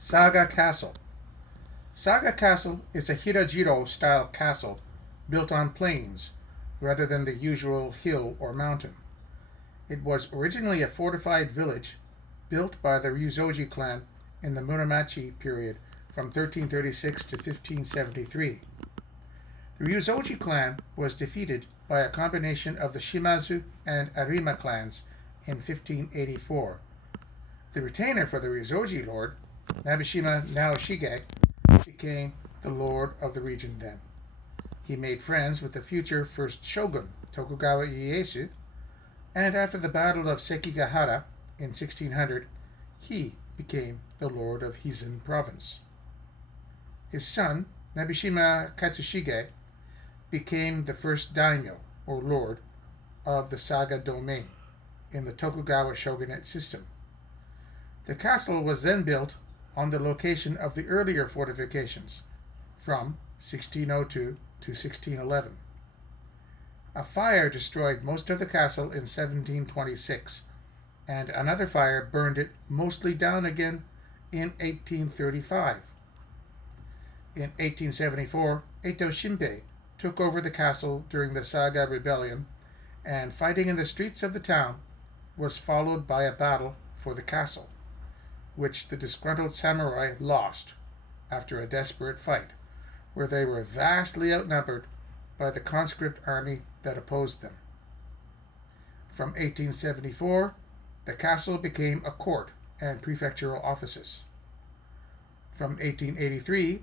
Saga Castle. Saga Castle is a Hirajiro-style castle built on plains rather than the usual hill or mountain. It was originally a fortified village built by the Ryuzoji clan in the Muromachi period from 1336 to 1573. The Ryuzoji clan was defeated by a combination of the Shimazu and Arima clans in 1584. The retainer for the Ryuzoji lord, Nabeshima Naoshige, became the lord of the region then. He made friends with the future first shogun, Tokugawa Ieyasu, and after the Battle of Sekigahara in 1600, he became the lord of Hizen province. His son, Nabeshima Katsushige, became the first daimyo, or lord, of the Saga domain in the Tokugawa shogunate system. The castle was then built on the location of the earlier fortifications from 1602 to 1611. A fire destroyed most of the castle in 1726, and another fire burned it mostly down again in 1835. In 1874, Eito Shinpei took over the castle during the Saga rebellion, and fighting in the streets of the town was followed by a battle for the castle, which the disgruntled samurai lost after a desperate fight, where they were vastly outnumbered by the conscript army that opposed them. From 1874, the castle became a court and prefectural offices. From 1883,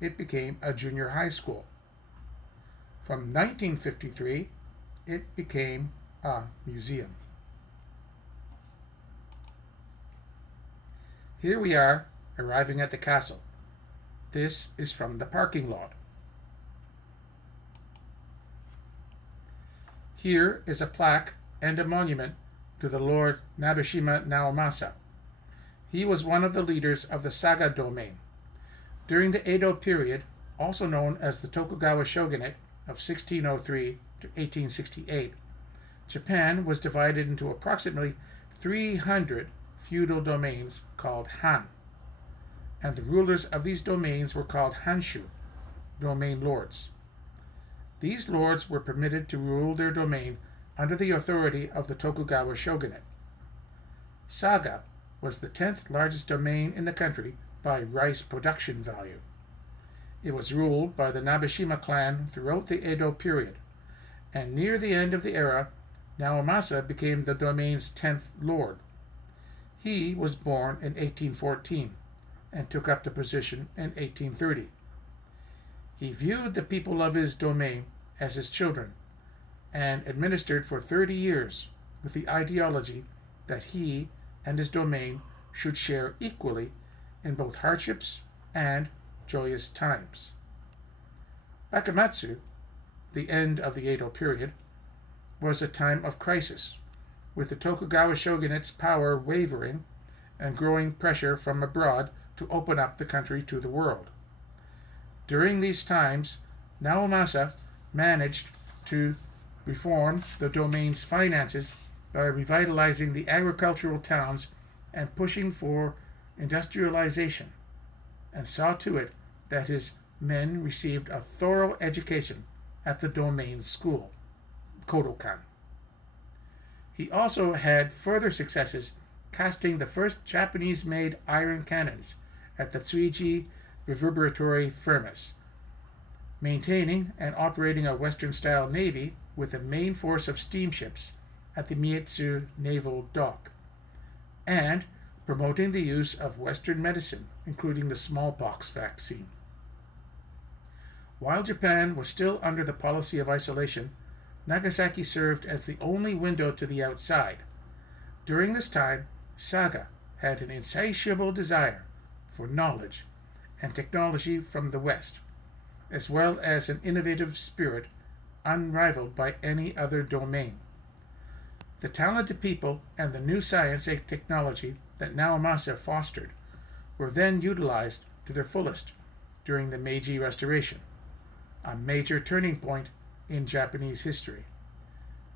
it became a junior high school. From 1953, it became a museum. Here we are, arriving at the castle. This is from the parking lot. Here is a plaque and a monument to the Lord Nabeshima Naomasa. He was one of the leaders of the Saga domain. During the Edo period, also known as the Tokugawa shogunate of 1603 to 1868, Japan was divided into approximately 300 feudal domains called Han, and the rulers of these domains were called Hanshu, domain lords. These lords were permitted to rule their domain under the authority of the Tokugawa shogunate. Saga was the 10th largest domain in the country by rice production value. It was ruled by the Nabeshima clan throughout the Edo period, and near the end of the era, Naomasa became the domain's 10th lord. He was born in 1814 and took up the position in 1830. He viewed the people of his domain as his children and administered for 30 years with the ideology that he and his domain should share equally in both hardships and joyous times. Bakamatsu, the end of the Edo period, was a time of crisis, with the Tokugawa shogunate's power wavering and growing pressure from abroad to open up the country to the world. During these times, Naomasa managed to reform the domain's finances by revitalizing the agricultural towns and pushing for industrialization, and saw to it that his men received a thorough education at the domain's school, Kodokan. He also had further successes casting the first Japanese-made iron cannons at the Tsuiji reverberatory furnace, maintaining and operating a Western-style navy with a main force of steamships at the Mietsu Naval Dock, and promoting the use of Western medicine, including the smallpox vaccine. While Japan was still under the policy of isolation, Nagasaki served as the only window to the outside. During this time, Saga had an insatiable desire for knowledge and technology from the West, as well as an innovative spirit unrivaled by any other domain. The talented people and the new science and technology that Naomasa fostered were then utilized to their fullest during the Meiji Restoration, a major turning point in Japanese history.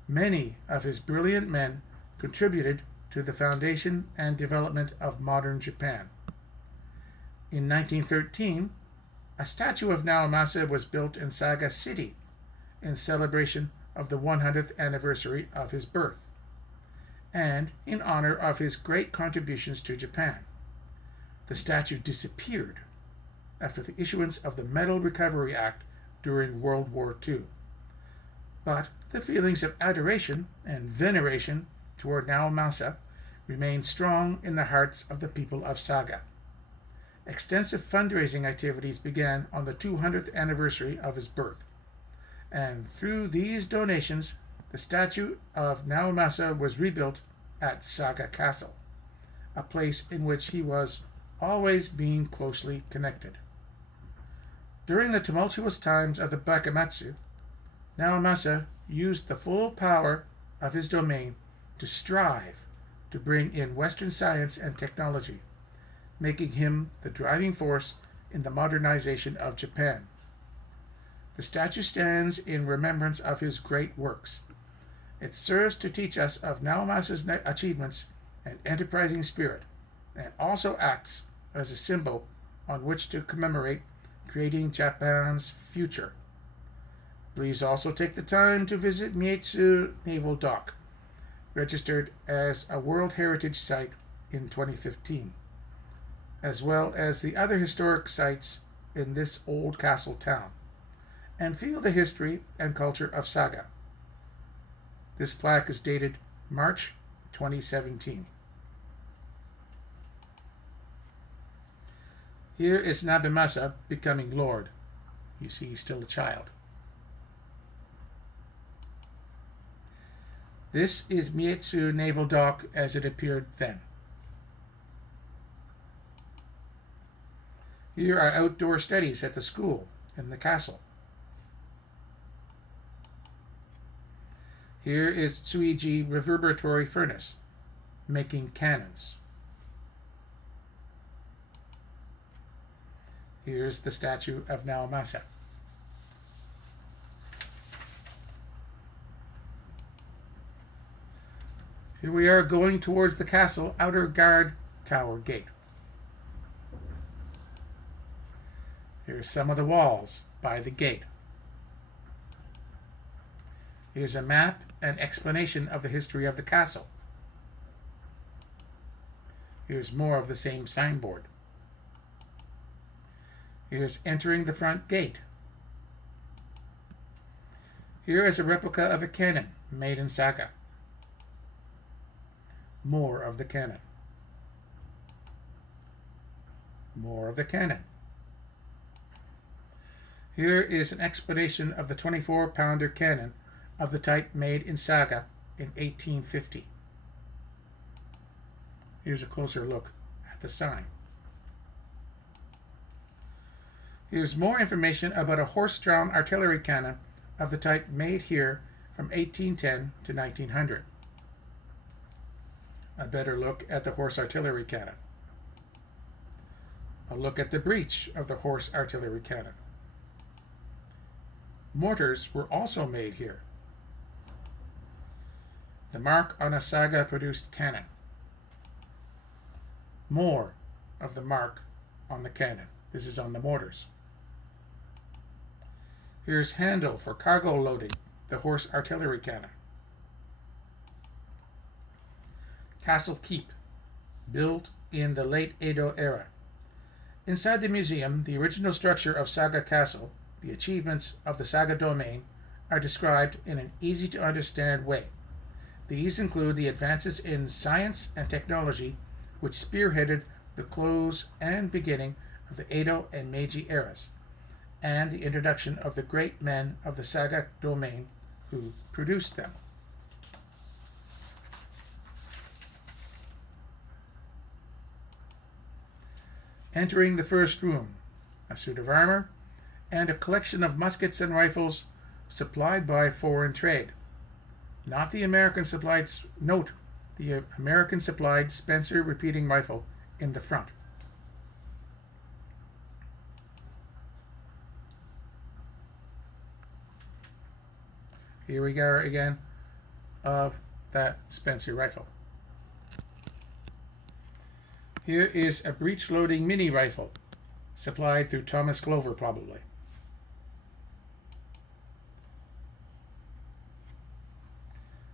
Many of his brilliant men contributed to the foundation and development of modern Japan. In 1913, a statue of Naomasa was built in Saga City in celebration of the 100th anniversary of his birth and in honor of his great contributions to Japan. The statue disappeared after the issuance of the Medal Recovery Act during World War II. But the feelings of adoration and veneration toward Naomasa remained strong in the hearts of the people of Saga. Extensive fundraising activities began on the 200th anniversary of his birth, and through these donations, the statue of Naomasa was rebuilt at Saga Castle, a place in which he was always being closely connected. During the tumultuous times of the Bakamatsu, Naomasa used the full power of his domain to strive to bring in Western science and technology, making him the driving force in the modernization of Japan. The statue stands in remembrance of his great works. It serves to teach us of Naomasa's achievements and enterprising spirit, and also acts as a symbol on which to commemorate creating Japan's future. Please also take the time to visit Mietsu Naval Dock, registered as a World Heritage Site in 2015, as well as the other historic sites in this old castle town, and feel the history and culture of Saga. This plaque is dated March 2017. Here is Nabemasa becoming Lord. You see, he's still a child. This is Mietsu Naval Dock as it appeared then. Here are outdoor studies at the school and the castle. Here is Tsuiji reverberatory furnace, making cannons. Here's the statue of Naomasa. Here we are going towards the castle outer guard tower gate. Here's some of the walls by the gate. Here's a map and explanation of the history of the castle. Here's more of the same signboard. Here's entering the front gate. Here is a replica of a cannon made in Saga. More of the cannon. More of the cannon. Here is an explanation of the 24-pounder cannon of the type made in Saga in 1850. Here's a closer look at the sign. Here's more information about a horse-drawn artillery cannon of the type made here from 1810 to 1900. A better look at the horse artillery cannon. A look at the breech of the horse artillery cannon. Mortars were also made here. The mark on a Saga-produced cannon. More of the mark on the cannon. This is on the mortars. Here's handle for cargo loading the horse artillery cannon. Castle Keep, built in the late Edo era. Inside the museum, the original structure of Saga Castle, the achievements of the Saga domain, are described in an easy-to-understand way. These include the advances in science and technology which spearheaded the close and beginning of the Edo and Meiji eras, and the introduction of the great men of the Saga domain who produced them. Entering the first room, a suit of armor, and a collection of muskets and rifles supplied by foreign trade. Not the American supplied, note the American supplied Spencer repeating rifle in the front. Here we go again of that Spencer rifle. Here is a breech-loading mini rifle supplied through Thomas Glover probably.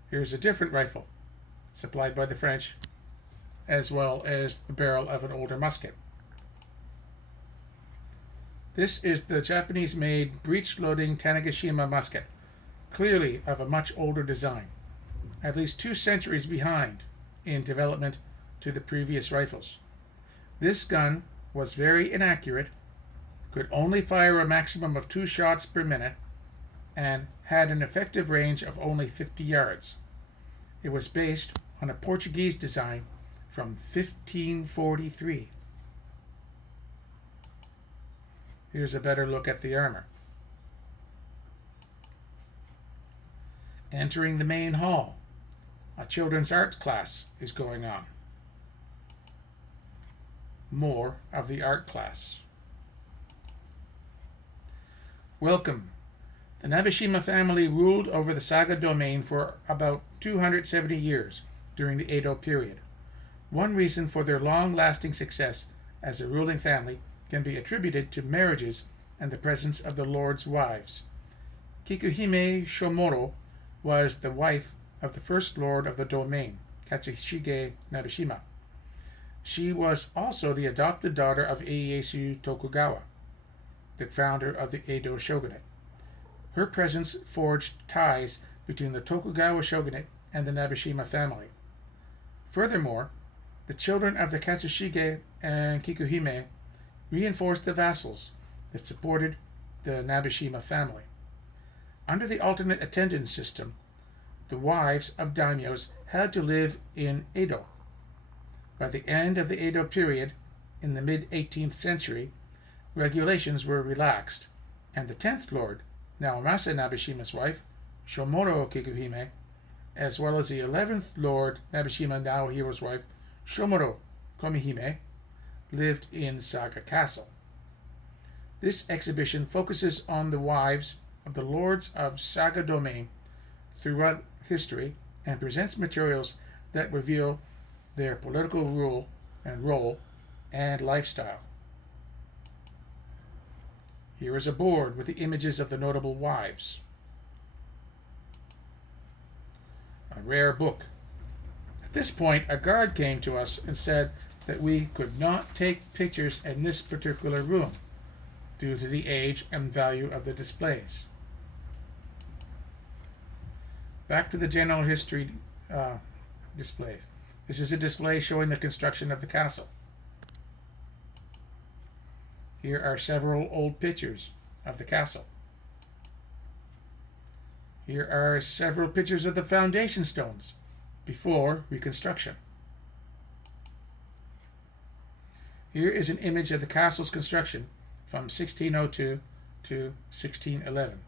Here's a different rifle, supplied by the French, as well as the barrel of an older musket. This is the Japanese-made breech-loading Tanegashima musket, clearly of a much older design, at least 2 centuries behind in development to the previous rifles. This gun was very inaccurate, could only fire a maximum of 2 shots per minute, and had an effective range of only 50 yards. It was based on a Portuguese design from 1543. Here's a better look at the armor. Entering the main hall, a children's arts class is going on. More of the art class. Welcome. The Nabeshima family ruled over the Saga domain for about 270 years during the Edo period. One reason for their long-lasting success as a ruling family can be attributed to marriages and the presence of the Lord's wives. Kikuhime Shomoro was the wife of the first lord of the domain, Katsushige Nabeshima. She was also the adopted daughter of Ieyasu Tokugawa, the founder of the Edo shogunate. Her presence forged ties between the Tokugawa shogunate and the Nabeshima family. Furthermore, the children of the Katsushige and Kikuhime reinforced the vassals that supported the Nabeshima family. Under the alternate attendance system, the wives of daimyos had to live in Edo. By the end of the Edo period, in the mid-18th century, regulations were relaxed, and the 10th lord, Naomasa Nabeshima's wife, Shomoro Kikuhime, as well as the 11th lord Nabeshima Naohiro's wife, Shomoro Komihime, lived in Saga Castle. This exhibition focuses on the wives of the lords of Saga domain throughout history and presents materials that reveal their political rule and role and lifestyle. Here is a board with the images of the notable wives. A rare book. At this point, a guard came to us and said that we could not take pictures in this particular room due to the age and value of the displays. Back to the general history displays. This is a display showing the construction of the castle. Here are several old pictures of the castle. Here are several pictures of the foundation stones before reconstruction. Here is an image of the castle's construction from 1602 to 1611.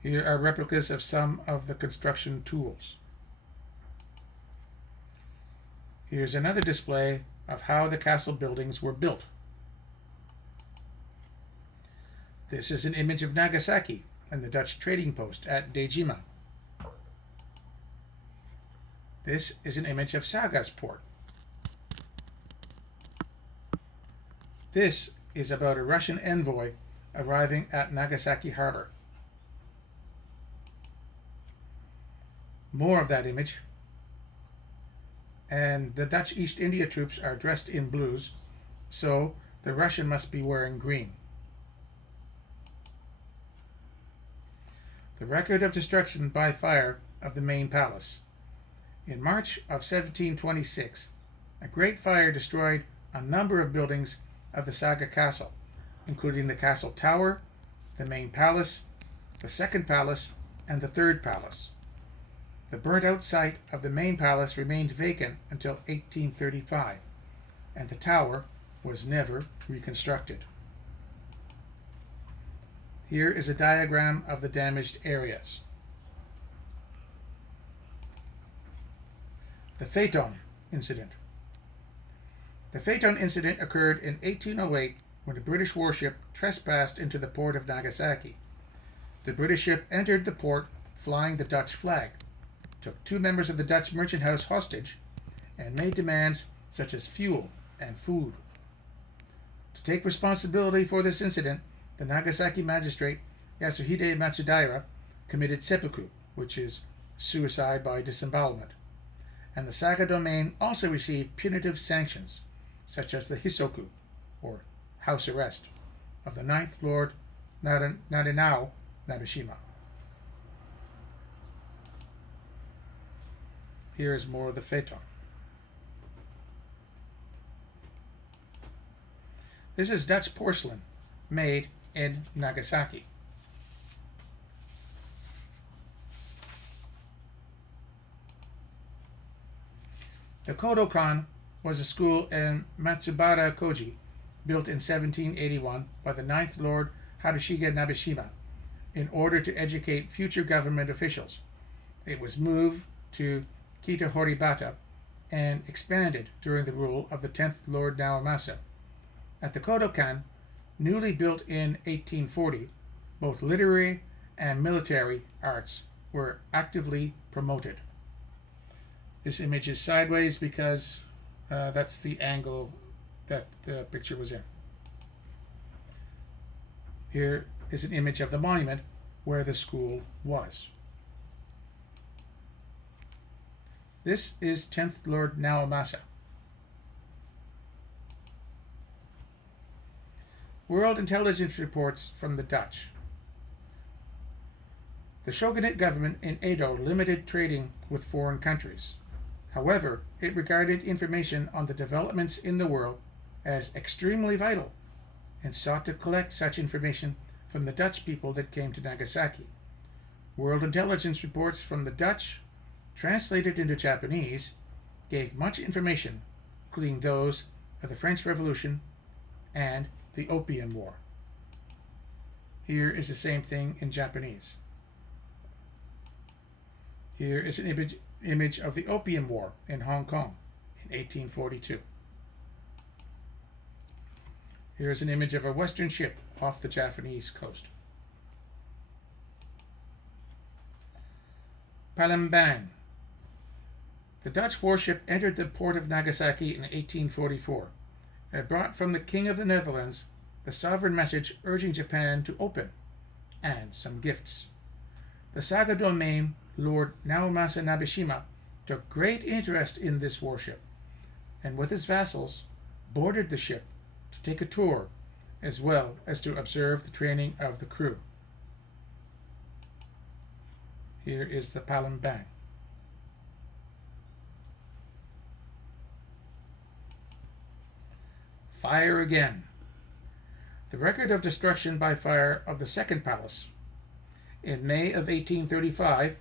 Here are replicas of some of the construction tools. Here's another display of how the castle buildings were built. This is an image of Nagasaki and the Dutch trading post at Dejima. This is an image of Saga's port. This is about a Russian envoy arriving at Nagasaki harbor. More of that image. And the Dutch East India troops are dressed in blues, so the Russian must be wearing green. The record of destruction by fire of the main palace. In March of 1726, a great fire destroyed a number of buildings of the Saga castle, including the castle tower, the main palace, the second palace, and the third palace. The burnt-out site of the main palace remained vacant until 1835, and the tower was never reconstructed. Here is a diagram of the damaged areas. The Phaeton incident. The Phaeton incident occurred in 1808 when a British warship trespassed into the port of Nagasaki. The British ship entered the port flying the Dutch flag, took 2 members of the Dutch merchant house hostage, and made demands such as fuel and food. To take responsibility for this incident, the Nagasaki magistrate Yasuhide Matsudaira committed seppuku, which is suicide by disembowelment, and the Saga domain also received punitive sanctions, such as the hisoku, or house arrest, of the Ninth Lord Narinao Nabeshima. Here is more of the phaeton. This is Dutch porcelain made in Nagasaki. The Kodokan was a school in Matsubara Koji, built in 1781 by the Ninth Lord Harushige Nabeshima in order to educate future government officials. It was moved to Kitahoribata and expanded during the rule of the 10th Lord Naomasa. At the Kodokan, newly built in 1840, both literary and military arts were actively promoted. This image is sideways because that's the angle that the picture was in. Here is an image of the monument where the school was. This is 10th Lord Naomasa. World intelligence reports from the Dutch. The shogunate government in Edo limited trading with foreign countries. However, it regarded information on the developments in the world as extremely vital and sought to collect such information from the Dutch people that came to Nagasaki. World intelligence reports from the Dutch, translated into Japanese, gave much information, including those of the French Revolution and the Opium War. Here is the same thing in Japanese. Here is an image of the Opium War in Hong Kong in 1842. Here is an image of a Western ship off the Japanese coast. Palembang. The Dutch warship entered the port of Nagasaki in 1844. It brought from the King of the Netherlands the sovereign message urging Japan to open, and some gifts. The Saga domain Lord Naomasa Nabeshima took great interest in this warship, and with his vassals boarded the ship to take a tour, as well as to observe the training of the crew. Here is the Palembang. Fire again. The record of destruction by fire of the second palace. In May of 1835,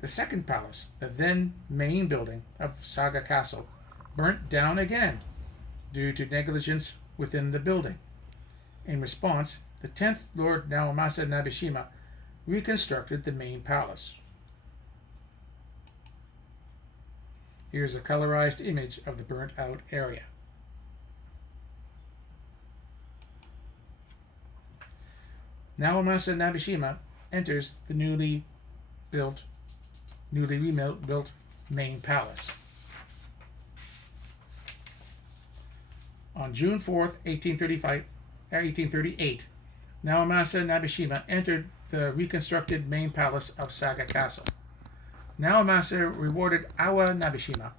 the second palace, the then main building of Saga Castle, burnt down again due to negligence within the building. In response, the 10th Lord Naomasa Nabeshima reconstructed the main palace. Here's a colorized image of the burnt out area. Naomasa Nabeshima enters the newly rebuilt main palace. On June 4th, 1838, Naomasa Nabeshima entered the reconstructed main palace of Saga Castle. Naomasa rewarded Awa Nabeshima,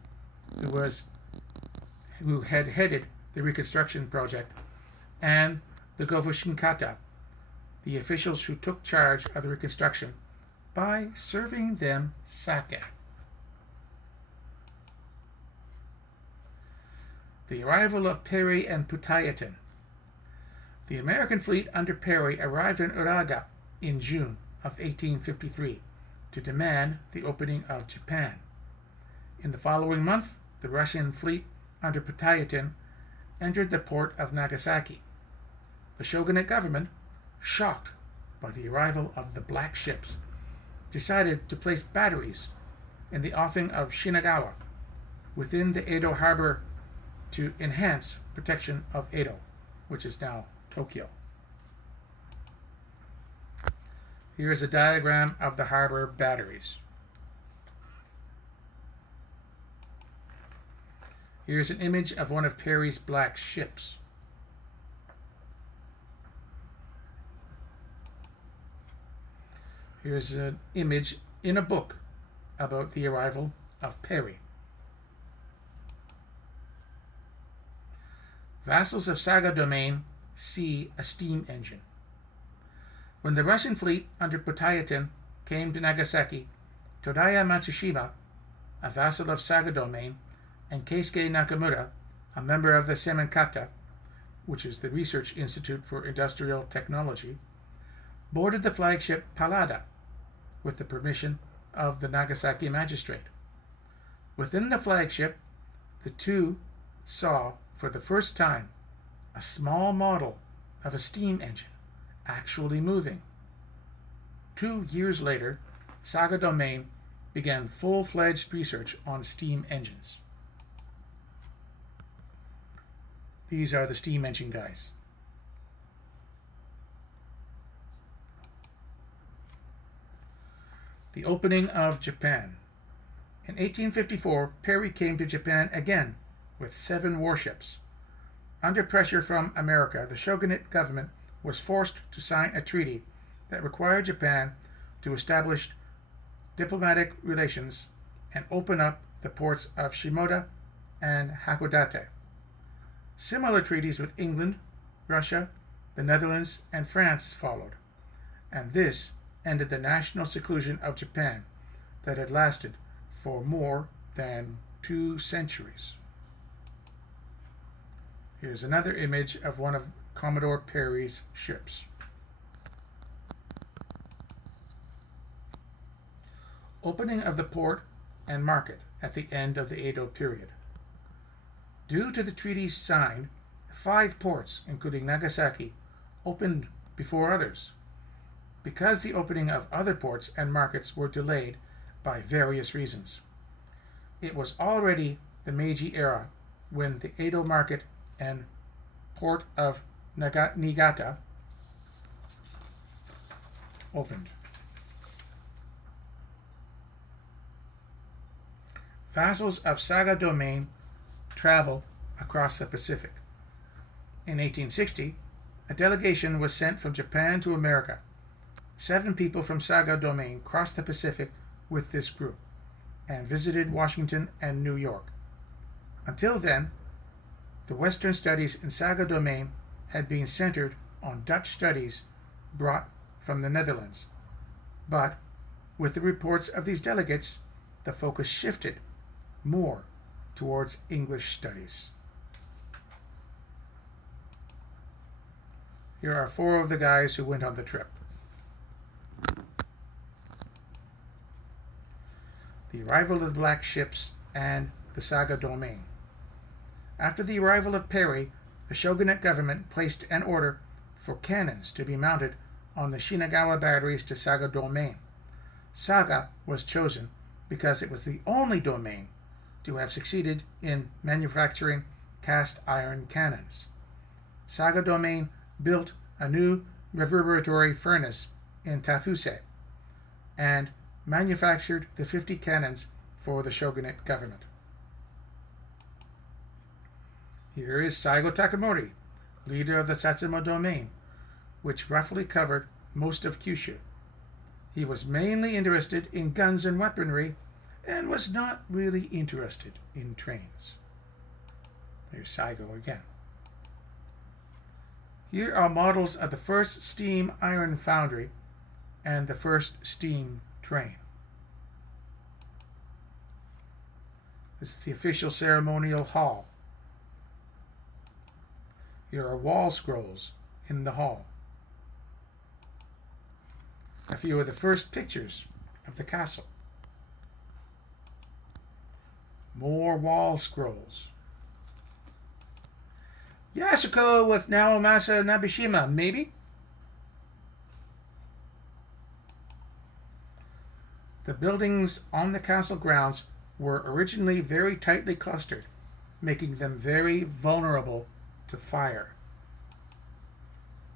who had headed the reconstruction project, and the Govushinkata, the officials who took charge of the reconstruction, by serving them sake. The arrival of Perry and Putayatan. The American fleet under Perry arrived in Uraga in June of 1853 to demand the opening of Japan. In the following month, the Russian fleet under Putayatan entered the port of Nagasaki. The shogunate government, shocked by the arrival of the black ships, decided to place batteries in the offing of Shinagawa within the Edo harbor to enhance protection of Edo, which is now Tokyo. Here is a diagram of the harbor batteries. Here's an image of one of Perry's black ships. Here's an image in a book about the arrival of Perry. Vassals of Saga domain see a steam engine. When the Russian fleet under Potayutin came to Nagasaki, Todaya Matsushima, a vassal of Saga domain, and Keisuke Nakamura, a member of the Semenkata, which is the Research Institute for Industrial Technology, boarded the flagship Pallada with the permission of the Nagasaki magistrate. Within the flagship, the two saw for the first time a small model of a steam engine actually moving. 2 years later, Saga domain began full-fledged research on steam engines. These are the steam engine guys. The opening of Japan. In 1854, Perry came to Japan again with 7 warships. Under pressure from America, the shogunate government was forced to sign a treaty that required Japan to establish diplomatic relations and open up the ports of Shimoda and Hakodate. Similar treaties with England, Russia, the Netherlands, and France followed, and this ended the national seclusion of Japan that had lasted for more than 2 centuries. Here's another image of one of Commodore Perry's ships. Opening of the port and market at the end of the Edo period. Due to the treaties signed, 5 ports, including Nagasaki, opened before others, because the opening of other ports and markets were delayed by various reasons. It was already the Meiji era when the Edo market and port of Niigata opened. Vassals of Saga domain travel across the Pacific. In 1860, a delegation was sent from Japan to America. 7 people from Saga domain crossed the Pacific with this group and visited Washington and New York. Until then, the Western studies in Saga domain had been centered on Dutch studies brought from the Netherlands. But with the reports of these delegates, the focus shifted more towards English studies. Here are 4 of the guys who went on the trip. The arrival of the black ships and the Saga domain. After the arrival of Perry, the shogunate government placed an order for cannons to be mounted on the Shinagawa batteries to Saga domain. Saga was chosen because it was the only domain to have succeeded in manufacturing cast iron cannons. Saga domain built a new reverberatory furnace in Tafuse and manufactured the 50 cannons for the shogunate government. Here is Saigo Takamori, leader of the Satsuma domain, which roughly covered most of Kyushu. He was mainly interested in guns and weaponry and was not really interested in trains. There's Saigo again. Here are models of the first steam iron foundry and the first steam train. This is the official ceremonial hall. Here are wall scrolls in the hall. A few of the first pictures of the castle. More wall scrolls. Yasuko with Naomasa Nabishima, maybe? The buildings on the castle grounds were originally very tightly clustered, making them very vulnerable to fire.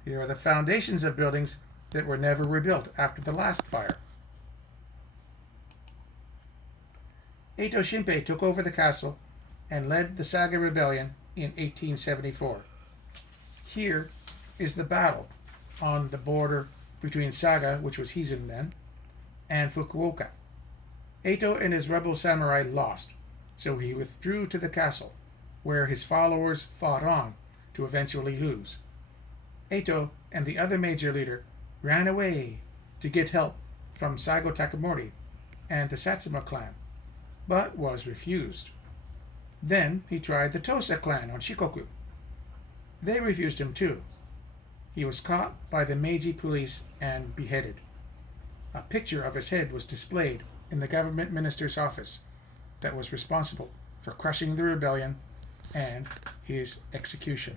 Here are the foundations of buildings that were never rebuilt after the last fire. Eito Shinpei took over the castle and led the Saga Rebellion in 1874. Here is the battle on the border between Saga, which was Hizun then, and Fukuoka. Eito and his rebel samurai lost, so he withdrew to the castle, where his followers fought on to eventually lose. Eito and the other major leader ran away to get help from Saigo Takamori and the Satsuma clan, but was refused. Then he tried the Tosa clan on Shikoku. They refused him too. He was caught by the Meiji police and beheaded. A picture of his head was displayed in the government minister's office that was responsible for crushing the rebellion and his execution.